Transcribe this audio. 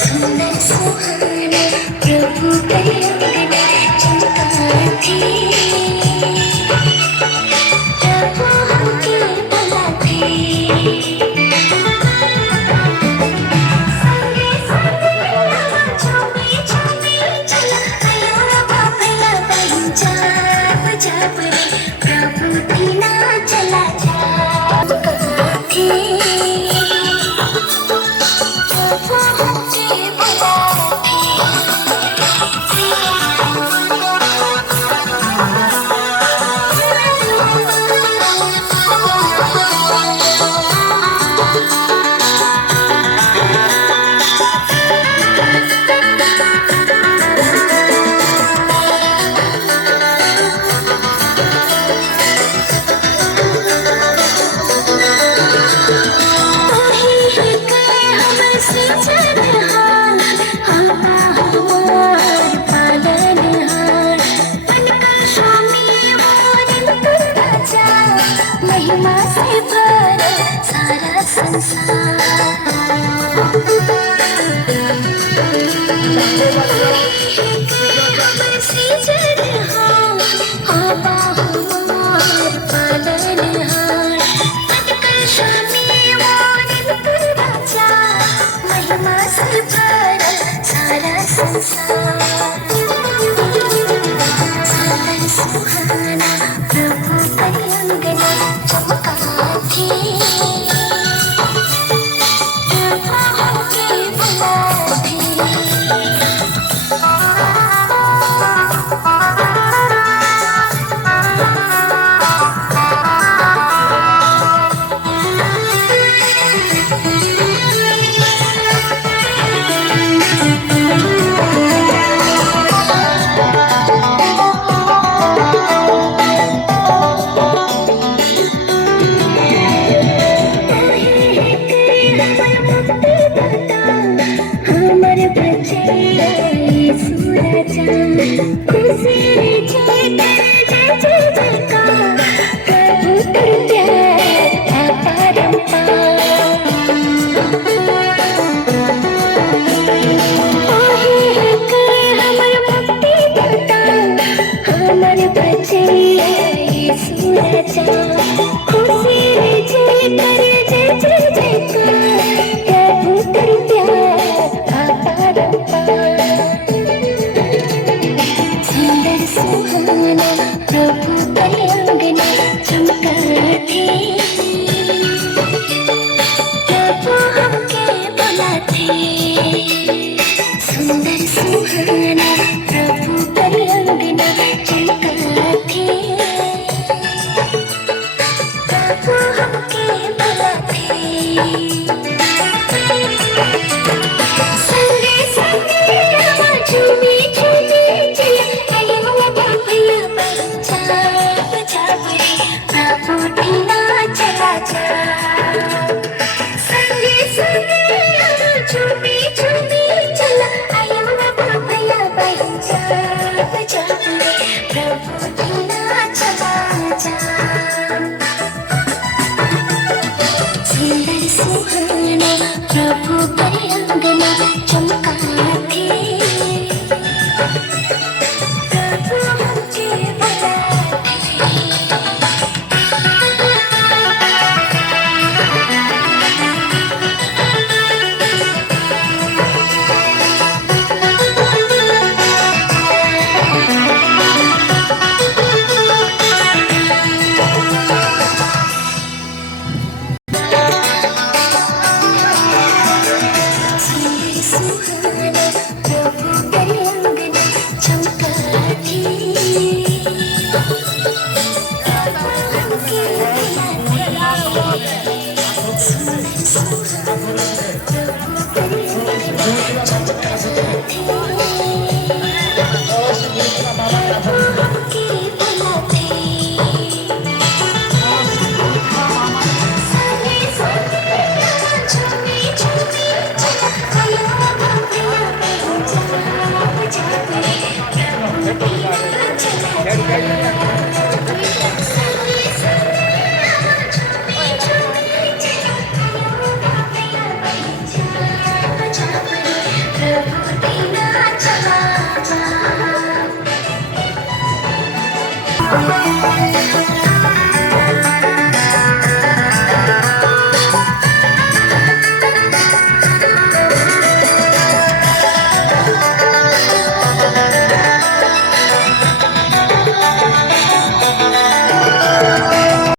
सुंदर सुहाना प्रभु करुणा चमकाती प्रभु हमके बुलाती संगे संगे झूमे झूमे चला आया बाबला बंजा बजा रे प्रभु दीना चला जाती महिमा से भरा सारा संसार महिमा से भरा सारा संसार सुहाना प्रभु अंगना चमकाती प्रभु हमके बुलाती सुंदर सुहाना प्रभु अंगना चमकाती प्रभु हमके बुलाती संगे संगे झूमे झूमे चला आया बाबला बंजा बजा रे प्रभु दीना चला जा संगे संगे झूमे झूमे चला आया बाबला बंजा बजा रे प्रभु दीना चला जा सुंदर सुहाना प्रभु अंगना चमकाती प्रभु हमके बुलाती सुहाना प्रभु चला